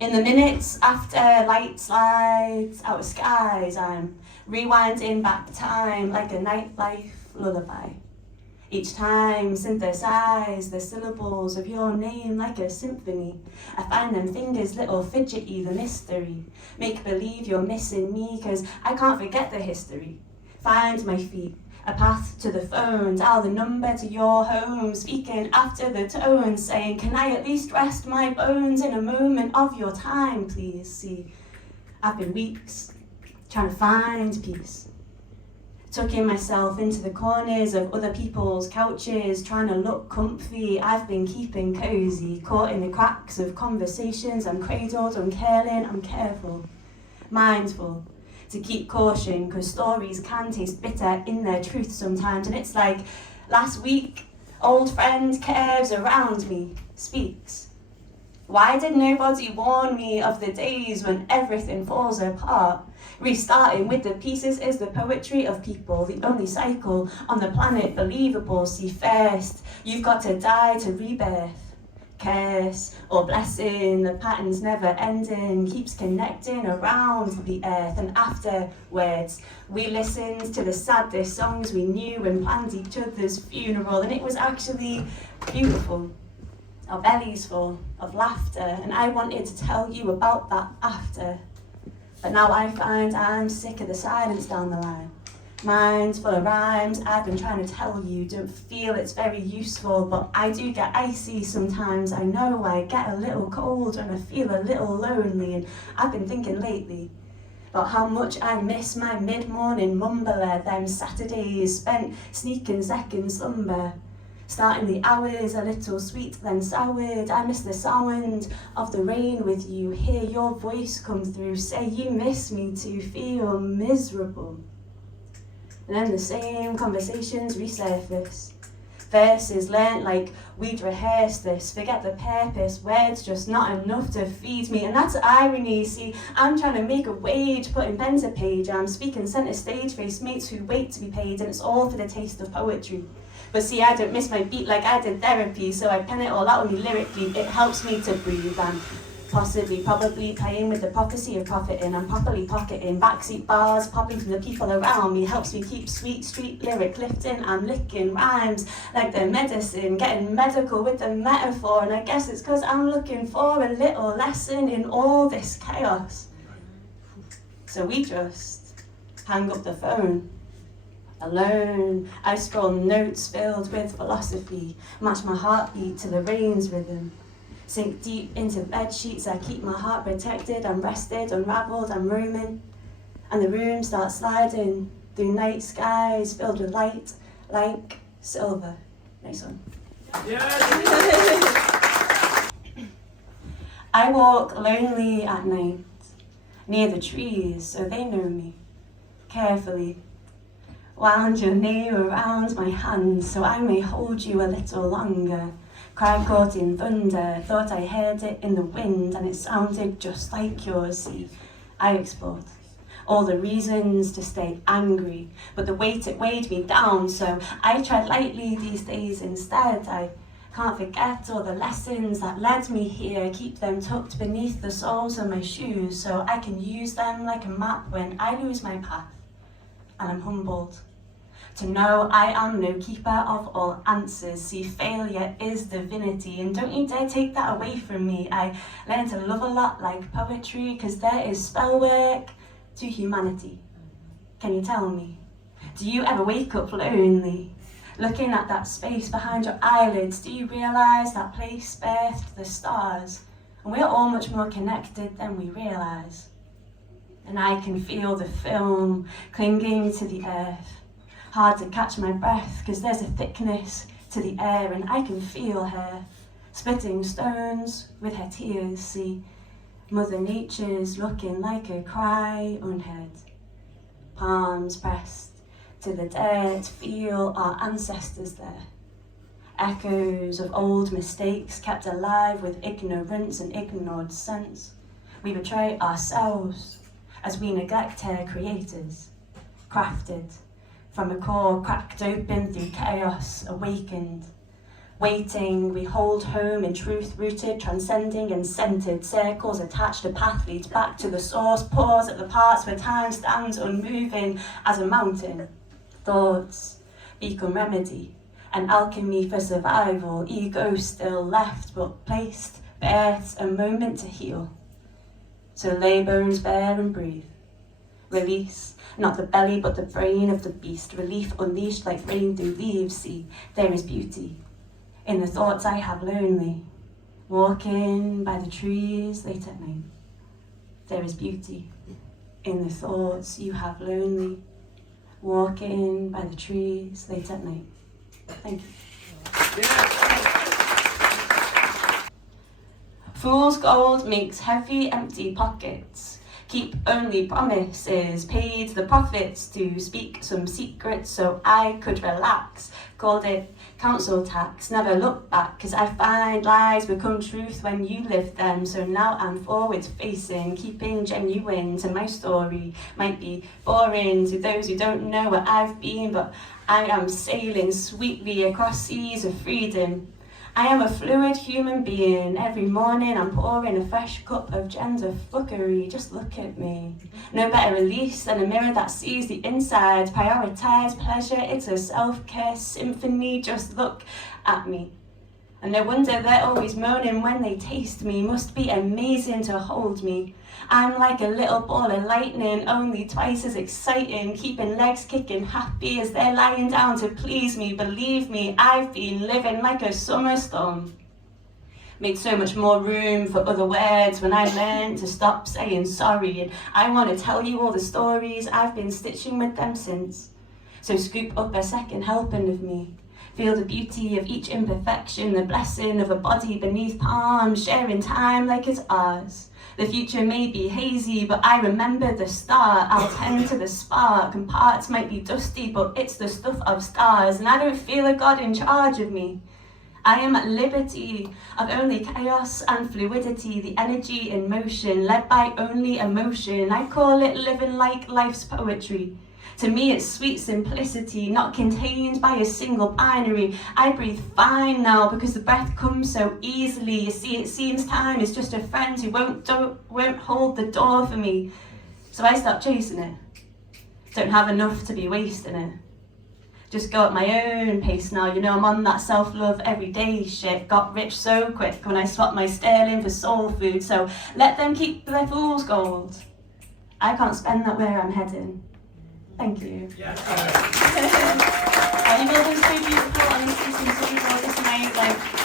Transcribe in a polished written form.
In the minutes after light slides out of skies, I'm rewinding back time like a nightlife lullaby. Each time synthesize the syllables of your name like a symphony. I find them fingers little fidgety, the mystery. Make believe you're missing me, cause I can't forget the history. Find my feet, a path to the phone, dial the number to your home, speaking after the tone, saying, can I at least rest my bones in a moment of your time, please? See, I've been weeks trying to find peace, tucking myself into the corners of other people's couches, trying to look comfy. I've been keeping cozy, caught in the cracks of conversations. I'm cradled, I'm caring, I'm careful, mindful, to keep caution, because stories can taste bitter in their truth sometimes. And it's like last week, old friend curves around me, speaks. Why did nobody warn me of the days when everything falls apart? Restarting with the pieces is the poetry of people, the only cycle on the planet believable. See, first, you've got to die to rebirth. Curse or blessing, the pattern's never ending, keeps connecting around the earth. And afterwards, we listened to the saddest songs we knew and planned each other's funeral, and it was actually beautiful. Our bellies full of laughter, and I wanted to tell you about that after. But now I find I'm sick of the silence down the line. Mine's full of rhymes I've been trying to tell you, don't feel it's very useful, but I do get icy sometimes. I know I get a little cold when I feel a little lonely, and I've been thinking lately about how much I miss my mid-morning mumbler, them Saturdays spent sneaking second slumber, starting the hours a little sweet then soured. I miss the sound of the rain with you, hear your voice come through, say you miss me to feel miserable. And then the same conversations resurface. Verses learnt like we'd rehearsed this, forget the purpose, words just not enough to feed me. And that's irony, see, I'm trying to make a wage, putting pen to page, I'm speaking centre stage, face mates who wait to be paid, and it's all for the taste of poetry. But see, I don't miss my beat like I did therapy, so I pen it all out on me lyrically, it helps me to breathe. I'm probably playing with the prophecy of profiting. I'm properly pocketing backseat bars, popping from the people around me, helps me keep sweet street lyric lifting. I'm licking rhymes like they're medicine, getting medical with the metaphor, and I guess it's because I'm looking for a little lesson in all this chaos. So we just hang up the phone. Alone, I scroll notes filled with philosophy, match my heartbeat to the rain's rhythm. Sink deep into bed sheets, I keep my heart protected, I'm rested, unraveled, I'm roaming. And the room starts sliding through night skies filled with light like silver. Nice one. Yes. I walk lonely at night, near the trees, so they know me. Carefully, wound your name around my hand, so I may hold you a little longer. Cry caught in thunder, thought I heard it in the wind, and it sounded just like yours. See, I explored all the reasons to stay angry, but the weight, it weighed me down, so I tread lightly these days instead. I can't forget all the lessons that led me here, keep them tucked beneath the soles of my shoes, so I can use them like a map when I lose my path. And I'm humbled to know I am no keeper of all answers. See, failure is divinity, and don't you dare take that away from me. I learned to love a lot like poetry, because there is spell work to humanity. Can you tell me? Do you ever wake up lonely, looking at that space behind your eyelids? Do you realise that place birthed the stars? And we're all much more connected than we realise. And I can feel the film clinging to the earth. Hard to catch my breath, because there's a thickness to the air, and I can feel her splitting stones with her tears. See, Mother Nature's looking like a cry unheard. Palms pressed to the dirt, feel our ancestors there. Echoes of old mistakes kept alive with ignorance and ignored sense. We betray ourselves as we neglect her creators, crafted from a core cracked open through chaos, awakened Waiting, we hold home in truth rooted, transcending and centered, circles attached, a path leads back to the source, pause at the parts where time stands unmoving as a mountain. Thoughts become remedy, an alchemy for survival, ego still left but placed, births a moment to heal. So lay bones bare and breathe. Release, not the belly but the brain of the beast, relief unleashed like rain through leaves. See, there is beauty in the thoughts I have lonely, walking by the trees late at night. There is beauty in the thoughts you have lonely, walking by the trees late at night. Thank you. Fool's gold makes heavy, empty pockets. Keep only promises, paid the profits to speak some secrets so I could relax. Called it council tax, never look back, cause I find lies become truth when you live them. So now I'm forward facing, keeping genuine to my story. Might be boring to those who don't know where I've been, but I am sailing sweetly across seas of freedom. I am a fluid human being. Every morning I'm pouring a fresh cup of gender fuckery. Just look at me. No better release than a mirror that sees the inside. Prioritize pleasure, it's a self-care symphony. Just look at me. And no wonder they're always moaning when they taste me. Must be amazing to hold me. I'm like a little ball of lightning, only twice as exciting, keeping legs kicking happy as they're lying down to please me. Believe me, I've been living like a summer storm. Made so much more room for other words when I learned to stop saying sorry. And I want to tell you all the stories I've been stitching with them since. So scoop up a second helping of me. Feel the beauty of each imperfection, the blessing of a body beneath palms, sharing time like it's ours. The future may be hazy, but I remember the start. I'll tend to the spark, and parts might be dusty, but it's the stuff of stars. And I don't feel a God in charge of me. I am at liberty of only chaos and fluidity, the energy in motion, led by only emotion. I call it living like life's poetry. To me, it's sweet simplicity, not contained by a single binary. I breathe fine now because the breath comes so easily. You see, it seems time is just a friend who won't hold the door for me. So I start chasing it. Don't have enough to be wasting it. Just go at my own pace now. You know, I'm on that self-love everyday shit. Got rich so quick when I swapped my sterling for soul food. So let them keep their fool's gold. I can't spend that where I'm heading. Thank you. Yeah. You guys are so beautiful, honestly, so gorgeous tonight.